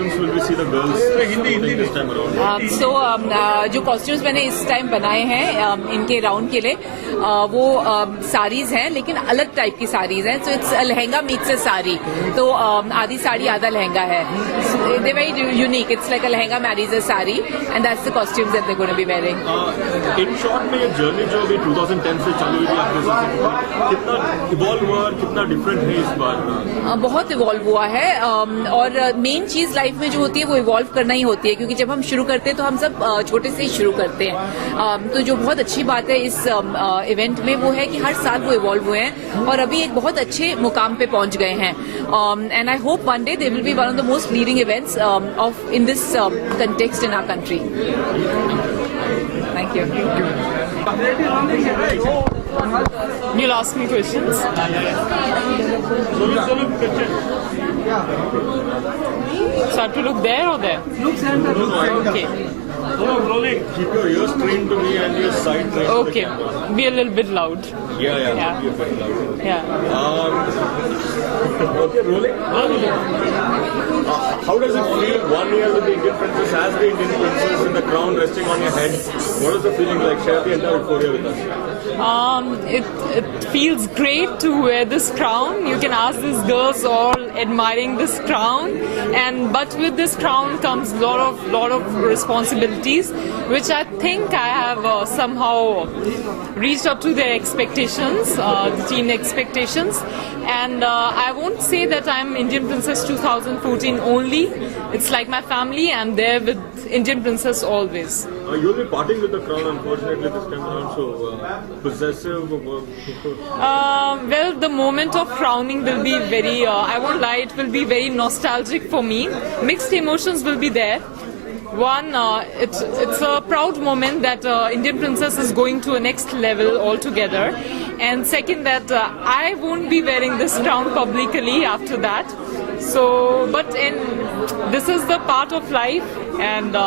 costumes will we see the girls this time around? जो costumes मैंने इस time बनाए हैं इनके राउंड के लिए वो साड़ीज हैं, लेकिन अलग टाइप की साड़ीज हैं. So it's lehenga meets a sari. तो आधी साड़ी आधा लहंगा है. They very unique. It's like a lehenga marries a sari and that's the costumes that they gonna be wearing. In short में ये जर्नी जो अभी 2010 से चालू हुई थी आपके साथ, कितना इवॉल्व हुआ और कितना डिफरेंट है इस बार? बहुत इवॉल्व हुआ है. और मेन चीज लाइफ में जो होती है वो इवॉल्व करना ही होती है, क्योंकि जब हम शुरू करते हैं तो हम सब छोटे से ही शुरू करते हैं. तो जो बहुत अच्छी बात है इस इवेंट में वो है कि हर साल वो इवॉल्व हुए हैं और अभी एक बहुत अच्छे मुकाम पे पहुंच गए हैं. And I hope one day they will be one of the most leading events of in this context in our country. Thank you. You'll ask me questions. So I have to look there or there? Look center. Okay. Keep your ears trained to me and your side trained Okay. to the camera. Be a little bit loud. Yeah. Yeah. Be a bit loud. Yeah. Okay, rolling. How does it feel 1 year with the Indian princess, as the Indian princess, in the crown resting on your head? What is the feeling like? Share the entire euphoria with us. It feels great to wear this crown. You can ask these girls all admiring this crown, but with this crown comes lot of responsibilities, which I think I have somehow reached up to their expectations, the team expectations. And I won't say that I'm Indian Princess 2014 only. It's like my family. I'm there with Indian Princess always. You'll be parting with the crown, unfortunately, this time around. So possessive. Well, the moment of crowning will be very, I won't lie, it will be very nostalgic for me. Mixed emotions will be there. One, it's a proud moment that Indian Princess is going to a next level altogether. And second, that I won't be wearing this crown publicly after that. So, but this is the part of life, and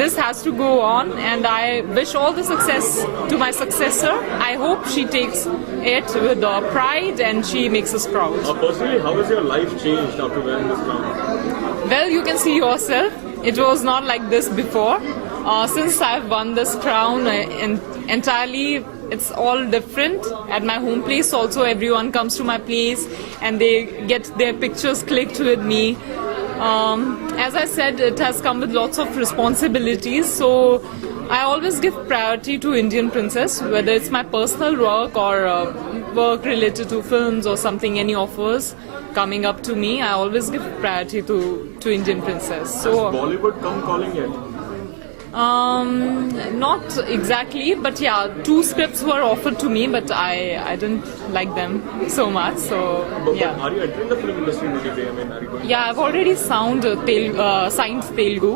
this has to go on, and I wish all the success to my successor. I hope she takes it with pride and she makes us proud. Personally, how has your life changed after wearing this crown? Well, you can see yourself. It was not like this before. Since I've won this crown entirely, it's all different. At my home place also, everyone comes to my place and they get their pictures clicked with me. As I said, it has come with lots of responsibilities, so I always give priority to Indian Princess, whether it's my personal work or work related to films or something, any offers coming up to me. I always give priority to Indian Princess. So has Bollywood come calling yet? Not exactly, but yeah, 2 scripts were offered to me, but I didn't like them so much. So yeah. Are you entering the film industry in any way? I mean, are you going? Yeah, I've already signed Telugu.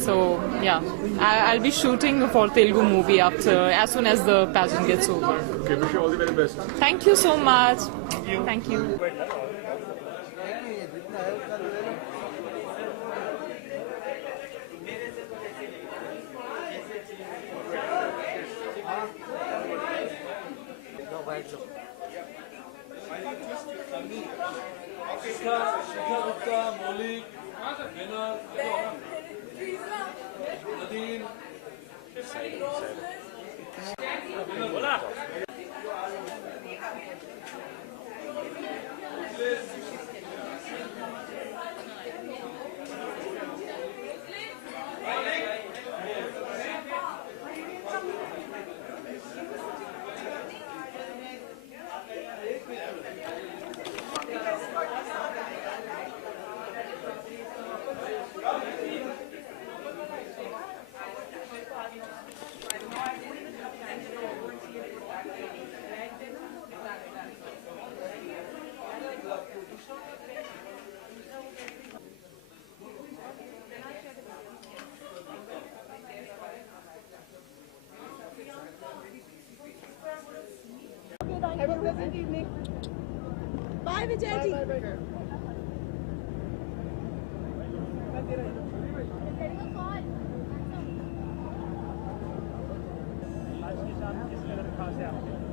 So yeah, I'll be shooting for Telugu movie as soon as the pageant gets over. Okay, wish you all the very best. Thank you so much. Thank you. Have a pleasant evening. Bye, Vijay ji. आज के साथ किस कदर खास है आपके?